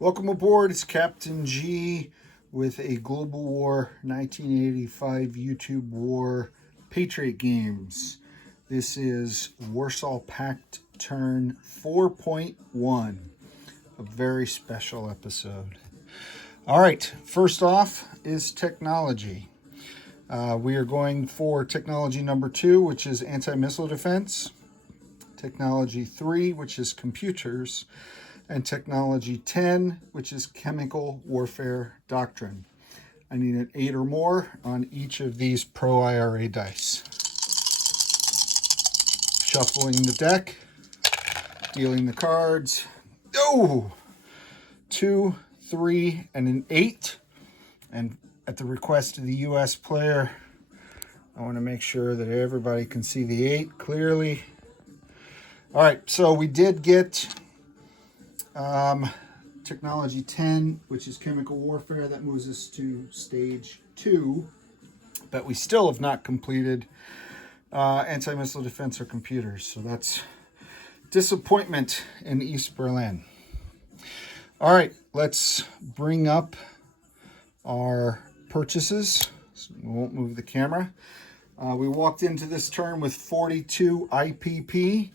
Welcome aboard. It's Captain G with a Global War 1985 YouTube War Patriot games. This is Warsaw Pact turn 4.1, a very special episode. All right, first off is technology. We are going for technology number 2, which is anti-missile defense, technology 3, which is computers, and technology 10, which is chemical warfare doctrine. I need an 8 or more on each of these pro-IRA dice. Shuffling the deck, dealing the cards. Oh! 2, 3, and an 8. And at the request of the US player, I want to make sure that everybody can see the 8 clearly. All right, so we did get technology 10, which is chemical warfare. That moves us to stage 2, but we still have not completed anti-missile defense or computers. So that's disappointment in East Berlin. All right, let's bring up our purchases. So we won't move the camera. We walked into this turn with 42 IPP.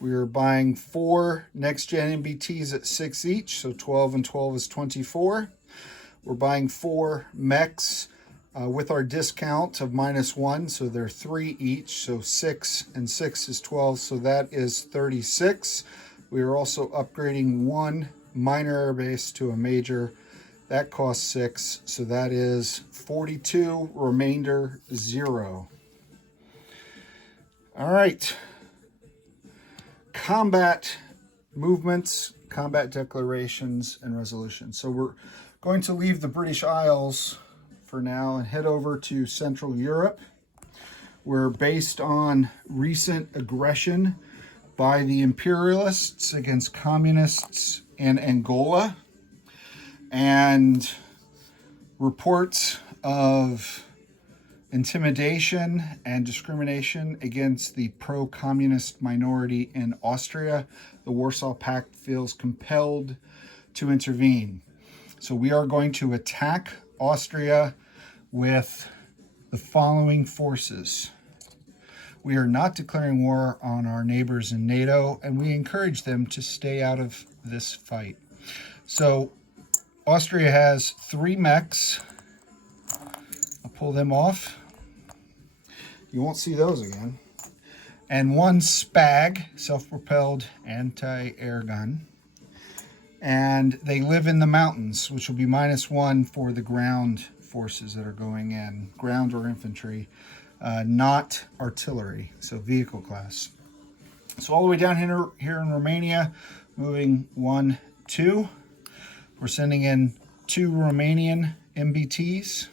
We are buying 4 next-gen MBTs at 6 each, so 12 and 12 is 24. We're buying 4 mechs with our discount of -1, so they're 3 each, so 6 and 6 is 12, so that is 36. We are also upgrading 1 minor airbase to a major. That costs 6, so that is 42, remainder 0. All right. Combat movements, combat declarations, and resolutions. So we're going to leave the British Isles for now and head over to Central Europe. We're based on recent aggression by the imperialists against communists in Angola and reports of intimidation and discrimination against the pro-communist minority in Austria. The Warsaw Pact feels compelled to intervene. So we are going to attack Austria with the following forces. We are not declaring war on our neighbors in NATO, and we encourage them to stay out of this fight. So Austria has 3 mechs. I'll pull them off. You won't see those again. And 1 SPAG, self-propelled anti-air gun. And they live in the mountains, which will be -1 for the ground forces that are going in, ground or infantry, not artillery, so vehicle class. So all the way down here in Romania, moving 1, 2. We're sending in 2 Romanian MBTs.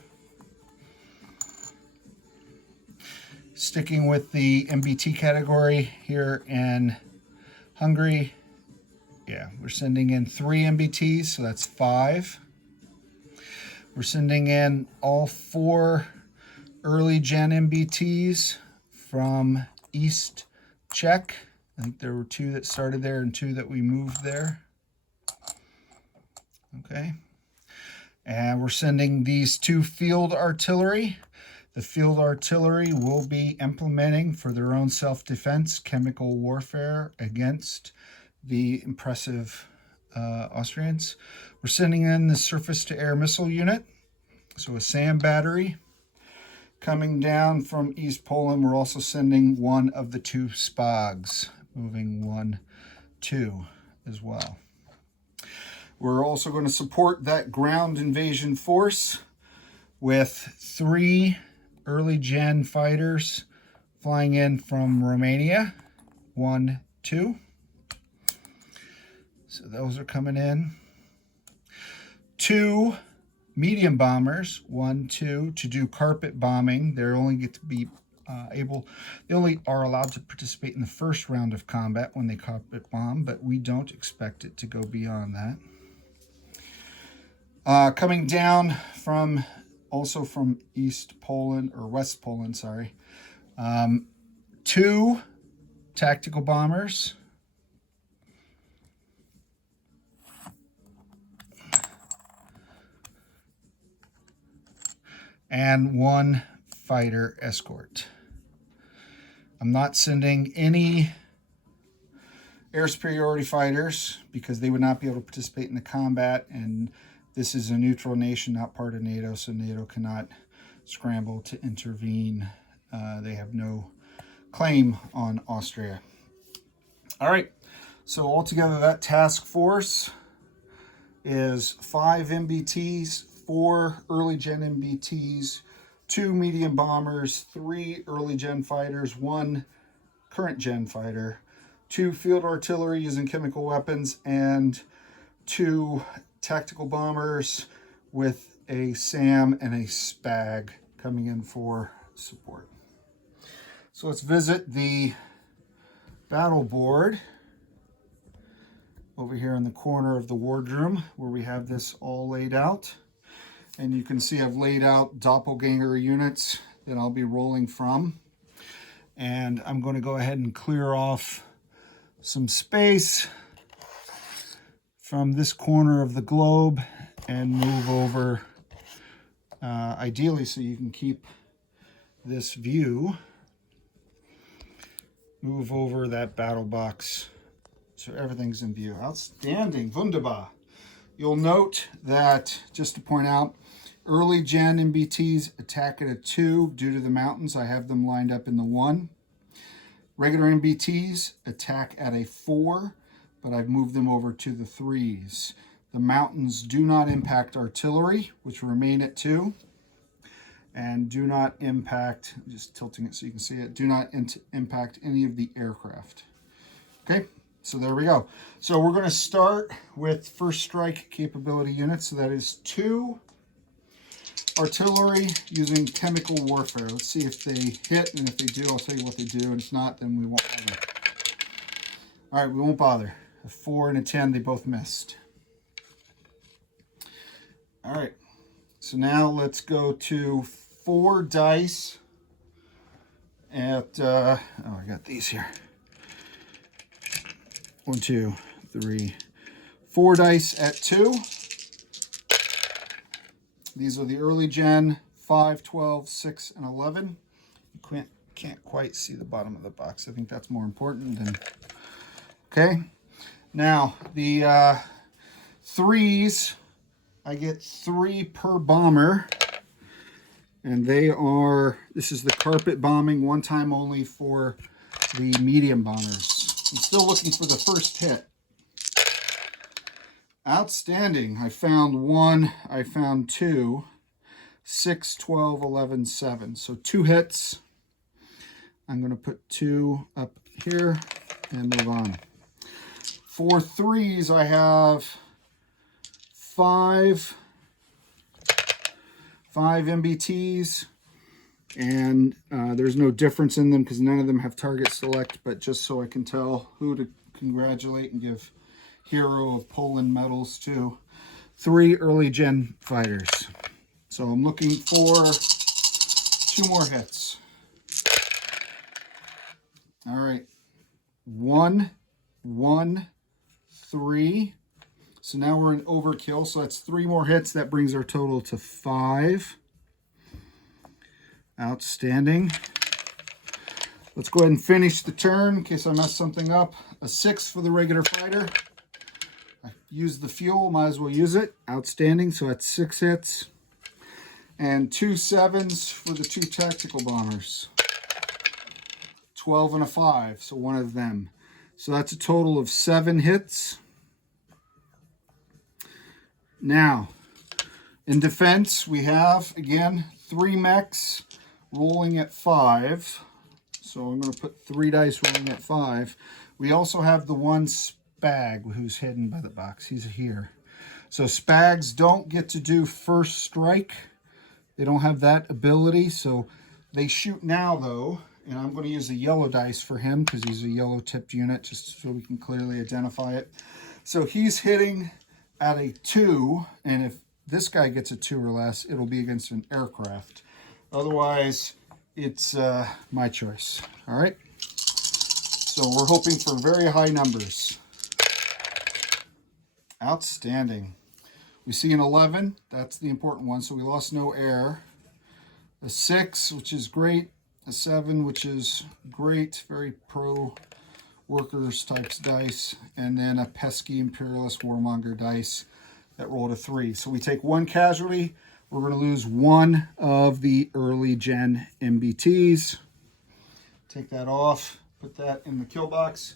Sticking with the MBT category here in Hungary, we're sending in 3 MBTs, so that's 5. We're sending in all 4 early gen MBTs from East Czech. I think there were 2 that started there and 2 that we moved there. Okay. And we're sending these 2 field artillery. The field artillery will be implementing for their own self-defense chemical warfare against the impressive Austrians. We're sending in the surface-to-air missile unit, so a SAM battery. Coming down from East Poland, we're also sending 1 of the 2 SPAGs, moving 1, 2 as well. We're also going to support that ground invasion force with 3 early gen fighters flying in from Romania. 1, 2. So those are coming in. 2 medium bombers, 1, 2, to do carpet bombing. They only get to be they only are allowed to participate in the first round of combat when they carpet bomb, but we don't expect it to go beyond that. Coming down from also from East Poland, or West Poland, sorry. 2 tactical bombers. and 1 fighter escort. I'm not sending any air superiority fighters because they would not be able to participate in the combat, and this is a neutral nation, not part of NATO, so NATO cannot scramble to intervene. They have no claim on Austria. All right, so altogether that task force is 5 MBTs, 4 early gen MBTs, 2 medium bombers, 3 early gen fighters, 1 current gen fighter, 2 field artillery using chemical weapons, and 2 tactical bombers with a SAM and a SPAG coming in for support. So let's visit the battle board over here in the corner of the wardroom where we have this all laid out. And you can see I've laid out doppelganger units that I'll be rolling from. And I'm going to go ahead and clear off some space from this corner of the globe and move over, ideally so you can keep this view, move over that battle box so everything's in view. Outstanding, wunderbar. You'll note that, just to point out, early gen MBTs attack at a 2 due to the mountains. I have them lined up in the 1. Regular MBTs attack at a 4, but I've moved them over to the 3s. The mountains do not impact artillery, which remain at 2, and do not impact, just tilting it so you can see it, do not impact any of the aircraft. Okay, so there we go. So we're going to start with first strike capability units. So that is 2 artillery using chemical warfare. Let's see if they hit, and if they do, I'll tell you what they do, and if not, then we won't bother. All right, we won't bother. A 4 and a 10, they both missed. All right, so now let's go to 4 dice at, oh, I got these here. 1, 2, 3, 4 dice at 2. These are the early gen, 5, 12, 6, and 11. You can't quite see the bottom of the box. I think that's more important than, okay. Now, the 3s, I get 3 per bomber. And they are, this is the carpet bombing, 1 time only for the medium bombers. I'm still looking for the first hit. Outstanding. I found 1, I found 2, 6, 12, 11, 7. So 2 hits. I'm going to put 2 up here and move on. For 3s, I have 5 MBTs, and there's no difference in them because none of them have target select, but just so I can tell who to congratulate and give Hero of Poland medals to. 3 early gen fighters. So I'm looking for 2 more hits. All right, 1, 1, 3. So now we're in overkill, so that's 3 more hits. That brings our total to 5. Outstanding. Let's go ahead and finish the turn in case I mess something up. A 6 for the regular fighter. I used the fuel, might as well use it. Outstanding, so that's 6 hits. And 2 7s for the 2 tactical bombers. 12 and a 5, so 1 of them. So that's a total of 7 hits. Now, in defense, we have, again, 3 mechs rolling at 5. So I'm going to put 3 dice rolling at 5. We also have the 1 Spag who's hidden by the box. He's here. So Spags don't get to do first strike. They don't have that ability. So they shoot now, though. And I'm going to use a yellow dice for him because he's a yellow tipped unit, just so we can clearly identify it. So he's hitting at a 2, and if this guy gets a 2 or less, it'll be against an aircraft. Otherwise, it's my choice. All right? So we're hoping for very high numbers. Outstanding. We see an 11. That's the important one. So we lost no air. a 6, which is great, a 7, which is great, very pro workers types dice, and then a pesky imperialist warmonger dice that rolled a 3. So we take 1 casualty. We're going to lose 1 of the early gen MBTs. Take that off, put that in the kill box.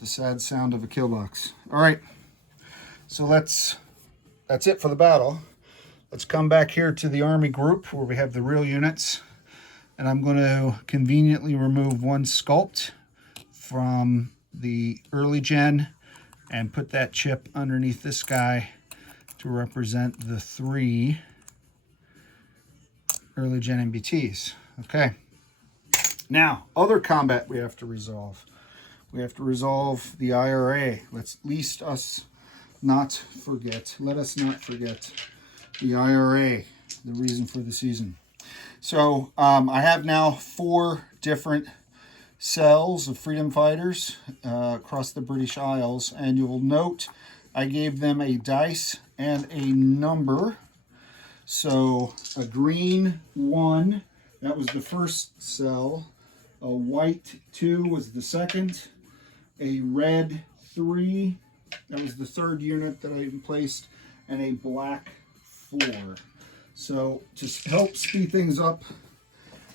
The sad sound of a kill box. All right, so that's it for the battle. Let's come back here to the army group where we have the real units, and I'm going to conveniently remove 1 sculpt from the early gen and put that chip underneath this guy to represent the 3 early gen MBTs. Okay, now other combat we have to resolve. We have to resolve the IRA. Let us not forget the IRA, the reason for the season. So I have now 4 different cells of freedom fighters across the British Isles, and you'll note I gave them a dice and a number. So a green 1, that was the first cell. A white 2 was the second. A red 3, that was the 3rd unit that I placed, and a black 4. So to help speed things up,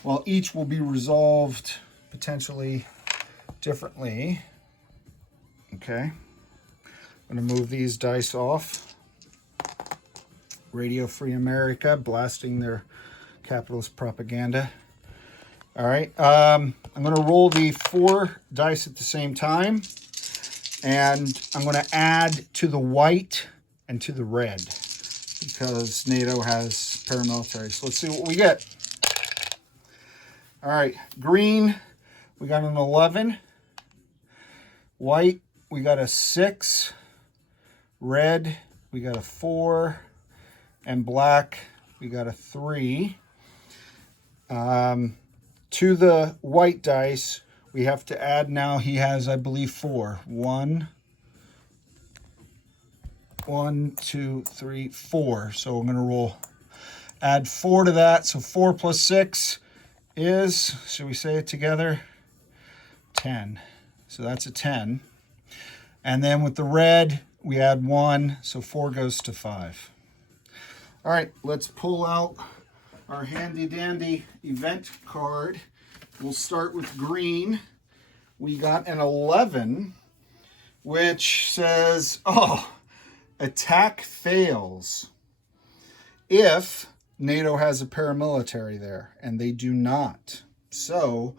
while each will be resolved potentially differently. Okay, I'm going to move these dice off. Radio Free America blasting their capitalist propaganda. All right, I'm going to roll the 4 dice at the same time, and I'm going to add to the white and to the red because NATO has paramilitary. So let's see what we get. All right, green, we got an 11. White, we got a 6. Red, we got a 4. And black, we got a 3. To the white dice, we have to add now, he has, I believe, 4. 1, 2, 3, 4. So I'm going to add 4 to that. So 4 plus 6 is, should we say it together? 10. So that's a 10. And then with the red, we add 1. So 4 goes to 5. All right, let's pull out our handy dandy event card. We'll start with green. We got an 11, which says, attack fails if NATO has a paramilitary there, and they do not. So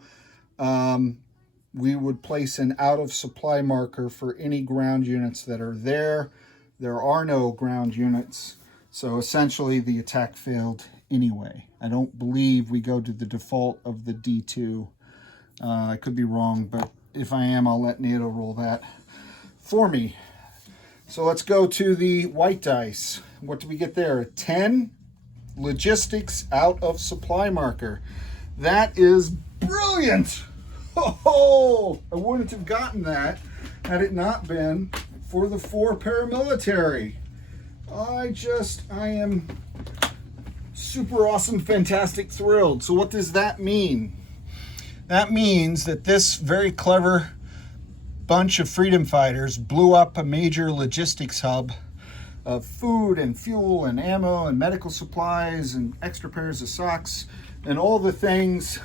we would place an out of supply marker for any ground units that are there. There are no ground units. So essentially the attack failed anyway. I don't believe we go to the default of the D2. I could be wrong, but if I am, I'll let NATO roll that for me. So let's go to the white dice. What do we get there? A 10, logistics out of supply marker. That is brilliant. Oh, I wouldn't have gotten that had it not been for the 4 paramilitary. I am super awesome, fantastic, thrilled. So what does that mean? That means that this very clever bunch of freedom fighters blew up a major logistics hub of food and fuel and ammo and medical supplies and extra pairs of socks and all the things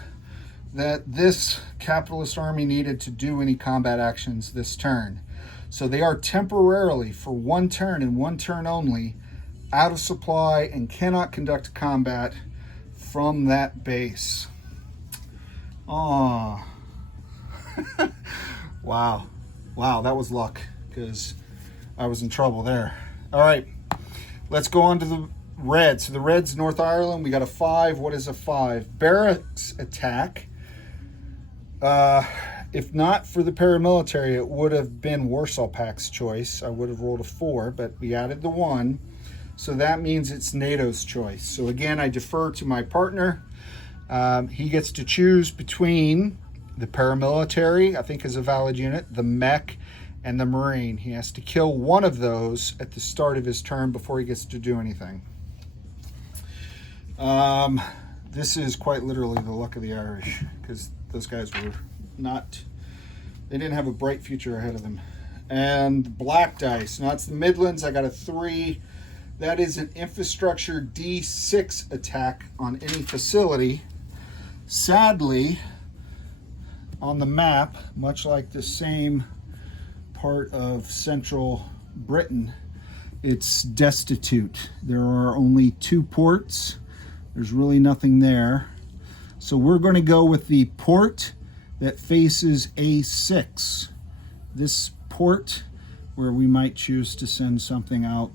that this capitalist army needed to do any combat actions this turn. So they are temporarily, for 1 turn and 1 turn only, out of supply and cannot conduct combat from that base. Oh, wow, that was luck because I was in trouble there. All right, let's go on to the red. So the red's North Ireland. We got a 5. What is a 5? Barracks attack. If not for the paramilitary, it would have been Warsaw Pact's choice. I would have rolled a 4, but we added the 1. So that means it's NATO's choice. So again, I defer to my partner. He gets to choose between the paramilitary, I think is a valid unit, the mech, and the Marine. He has to kill one of those at the start of his turn before he gets to do anything. This is quite literally the luck of the Irish, because those guys were not, they didn't have a bright future ahead of them. And black dice. Now it's the Midlands. I got a 3. That is an infrastructure D6 attack on any facility. Sadly, on the map, much like the same part of central Britain, it's destitute. There are only 2 ports. There's really nothing there. So we're going to go with the port that faces A6. This port where we might choose to send something out.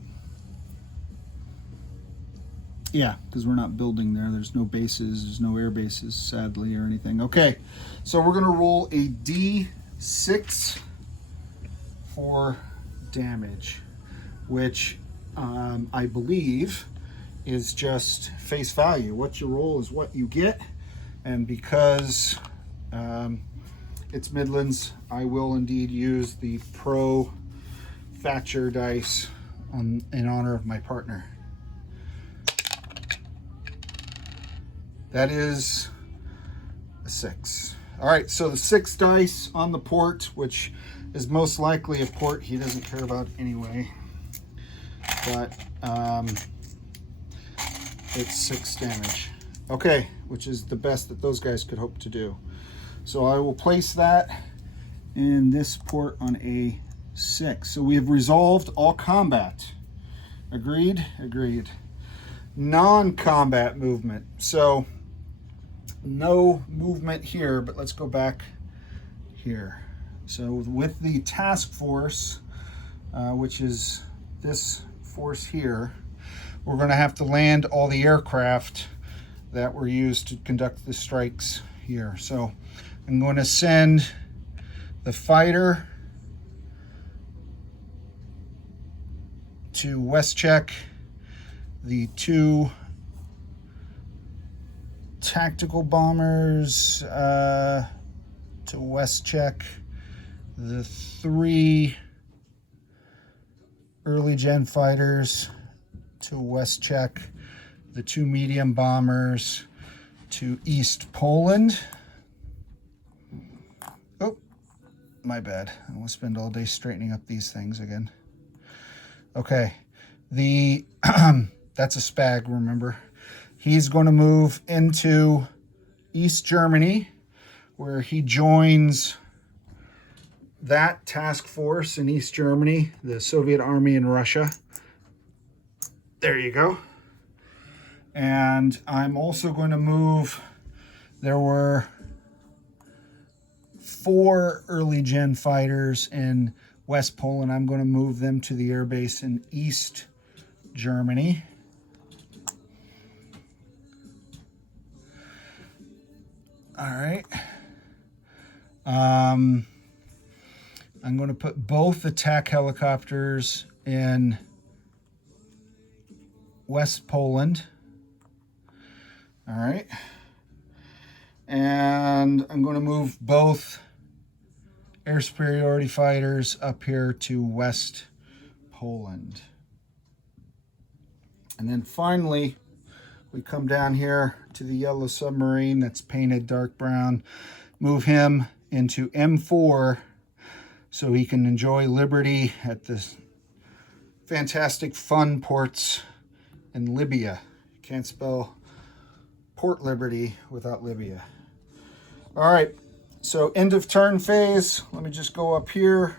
Yeah, because we're not building there. There's no bases, there's no air bases, sadly, or anything. Okay, so we're going to roll a D6 for damage, which I believe is just face value. What you roll is what you get. And because it's Midlands, I will indeed use the Pro Thatcher dice in honor of my partner. That is a 6. All right, so the 6 dice on the port, which is most likely a port he doesn't care about anyway. But it's 6 damage. Okay, which is the best that those guys could hope to do. So I will place that in this port on A6. So we have resolved all combat. Agreed? Agreed. Non-combat movement. So no movement here, but let's go back here. So with the task force, which is this force here, we're going to have to land all the aircraft that were used to conduct the strikes here. So I'm going to send the fighter to WestCheck, the 2 tactical bombers to WestCheck, the 3 early gen fighters to WestCheck, the 2 medium bombers to East Poland. Oh, my bad. I will spend all day straightening up these things again. Okay, the that's a spag, remember. He's going to move into East Germany, where he joins that task force in East Germany, the Soviet Army in Russia. There you go. And I'm also going to move, there were 4 early gen fighters in West Poland. I'm going to move them to the air base in East Germany. All right. I'm going to put both attack helicopters in West Poland. All right. And I'm going to move both air superiority fighters up here to West Poland. And then finally, we come down here to the yellow submarine that's painted dark brown, move him into M4 so he can enjoy liberty at the fantastic fun ports in Libya. You can't spell Port Liberty without Libya. All right, so end of turn phase. Let me just go up here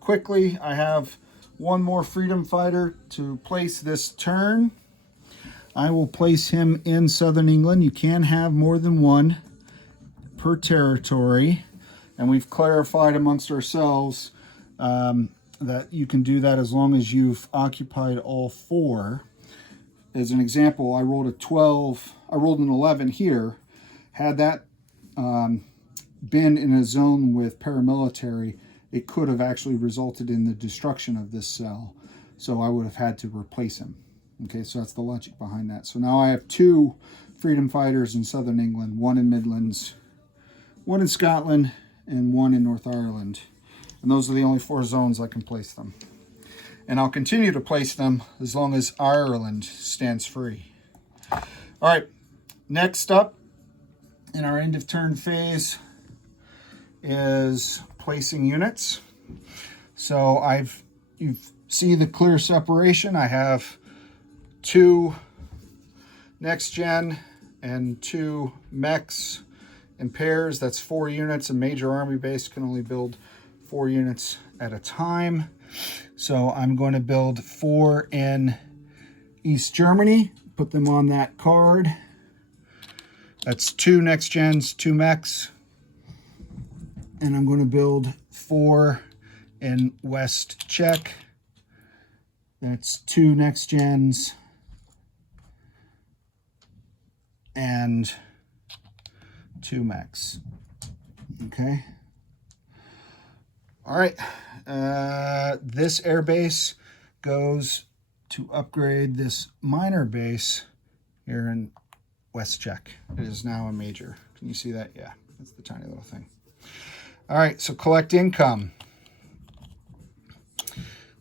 quickly. I have 1 more freedom fighter to place this turn. I will place him in Southern England. You can have more than 1 per territory. And we've clarified amongst ourselves that you can do that as long as you've occupied all 4. As an example, I rolled a 12, I rolled an 11 here. Had that been in a zone with paramilitary, it could have actually resulted in the destruction of this cell. So I would have had to replace him. Okay, so that's the logic behind that. So now I have 2 freedom fighters in Southern England, 1 in Midlands, 1 in Scotland, and 1 in North Ireland. And those are the only 4 zones I can place them. And I'll continue to place them as long as Ireland stands free. All right, next up in our end of turn phase is placing units. So you see the clear separation. I have 2 next gen and 2 mechs in pairs. That's 4 units. A major army base can only build 4 units at a time. So I'm going to build 4 in East Germany, put them on that card. That's 2 next gens, 2 mechs. And I'm going to build 4 in West Czech. That's 2 next gens and 2 mechs. Okay. All right. This air base goes to upgrade this minor base here in West Czech. It is now a major. Can you see that? Yeah, that's the tiny little thing. All right, so collect income.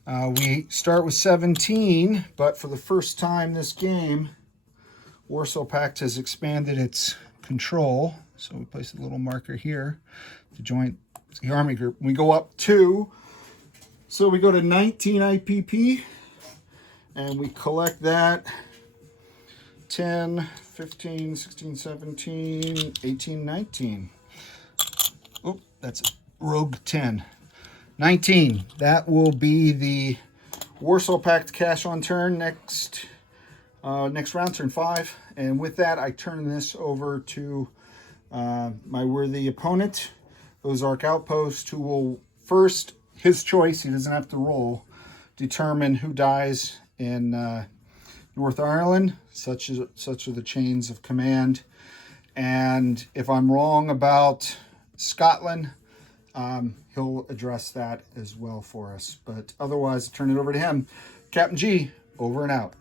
We start with 17, but for the first time this game, Warsaw Pact has expanded its control. So we place a little marker here to join the army group. We go up 2. So we go to 19 IPP, and we collect that 10, 15, 16, 17, 18, 19. Oh, that's rogue 10. 19. That will be the Warsaw Pact cash on turn next round, turn 5. And with that, I turn this over to my worthy opponent, Ozark Outpost, who will first, his choice, he doesn't have to roll, determine who dies in North Ireland. Such are the chains of command. And if I'm wrong about Scotland, he'll address that as well for us. But otherwise, turn it over to him. Captain G, over and out.